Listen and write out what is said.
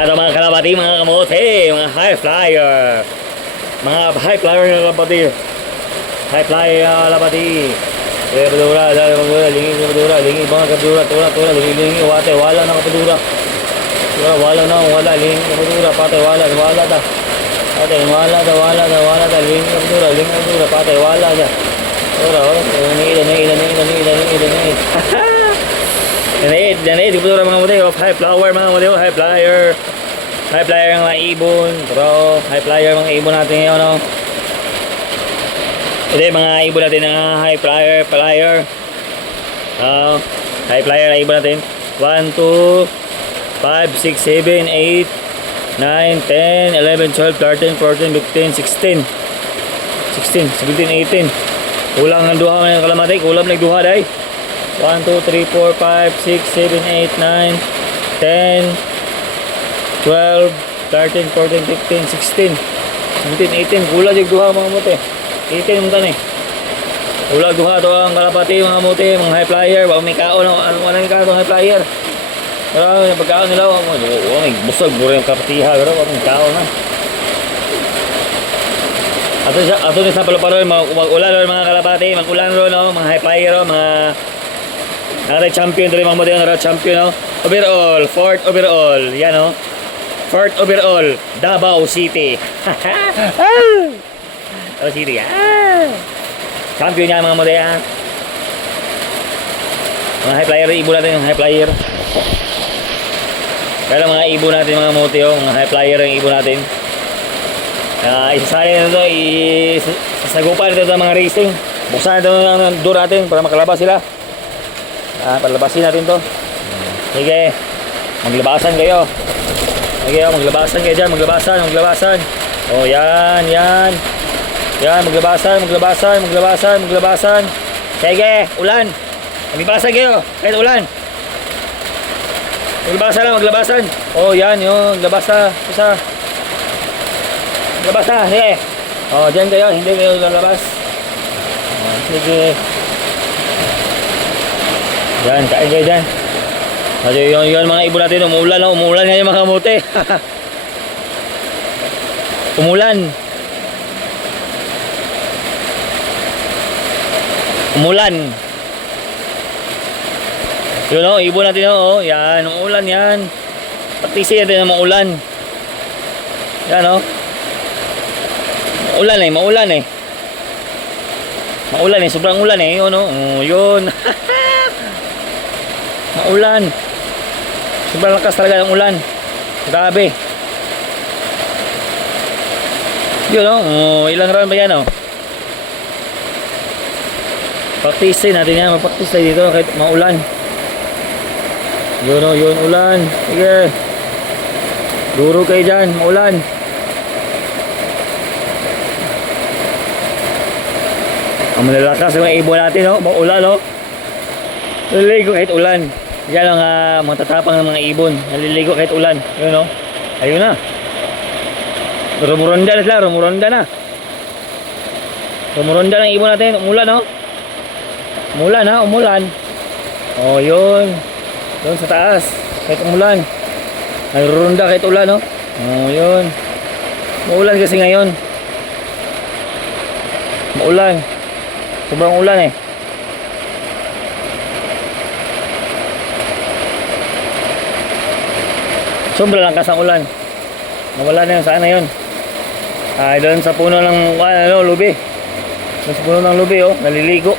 Yan ang mga kalapati, mga kamote, mga high flyer. Mga high flyer na kalapati. High flyer na kalapati. Kapadura, lingi kapadura, lingi mga kapadura, tula, lingi, wala na kapadura. Wala, lingi kapadura, patay, wala da. Patay, wala da, lingi kapadura, patay, wala da. Ora, Danay, kapadura mga kamote, high flower mga kamote, high flyer. High flyer ng mga ibon, bro. High flyer mga ibon natin ngayon, no? Ito yung mga ibon natin ng high flyer. High flyer na ibon natin. 1, 2, 5, 6, 7, 8, 9, 10, 11, 12, 13, 14, 15, 16, 17, 18. Kulang ng duha ng kalamatay. Kulang ng duha dahi. 1, 2, 3, 4, 5, 6, 7, 8, 9, 10, 12, 13, 14, 15, 16, 17, 18. Kulang yung duha mga mote. 18 yung tanay. Kulang duha ito ang kalapati mga mote. Mga high flyer. Baka may kaon. Ano may kaon high flyer? Pero yung pagkaon nila. May busog. Buro yung kapatiha. Pero may kaon na. Ato na sa palaparo. Mag-ulan rin mga kalapati. Mag-ulan rin. Mga high flyer. Mga nara champion. Dali mga mote. Nara champion. Overall. 4th overall. Yan o. 4th overall, Davao City. Davao City. Champion niya mga mote. Mga high flyer, ibon natin yung high flyer. Pero mga ibon natin mga mote, mga high flyer yung ibon natin. Isasali na ito, isasagupan ito ng mga racing. Buksan ito ng door natin para makalabas sila. Palabasin natin to. Sige, maglabasan kayo. Okay, maglabasan kayo dyan, maglabasan. Oh, yan. Yan, maglabasan. Sige, ulan. Maglabasan kayo, kahit ulan. Maglabasan. Oh, yan, yung maglabasa. Maglabasa, sige. Oh, dyan kayo, hindi kayo lalabas. Oh, sige. Yan, kain kayo dyan. Kasi yun mga ibon natin, umuulan ngayon mga kamote. Umulan. Yun o, ibon natin o, yan, umuulan yan. Patisi natin ang maulan. Yan o. Maulan eh. Sobrang ulan eh, yun o. Yun. Maulan. Sobrang lakas talaga ng ulan. Grabe. Yun o. Ilang round ba yan o? Practice natin yan. Mag-practice tayo dito kahit maulan. Yun o. Yun ulan. Sige. Duro kayo dyan. Maulan. Ang malalakas yung ibon natin o. Maulan o. Naliligo kahit ulan. Yan ang mga tatapang ng mga ibon. Naliligo kahit ulan. Yun o. Ayun na. Rumuronda na sila. Rumuronda na ang ibon natin. Umulan o. Umulan. O yun. Doon sa taas. Kahit umulan. Nalurunda kahit ulan o. O yun. Maulan kasi ngayon. Maulan. Sobrang ulan eh. Sobrang lakas ang ulan. Nawala na yun. Saan na yun? Doon sa puno ng lubi. Doon sa puno ng lubi, oh. Naliligo.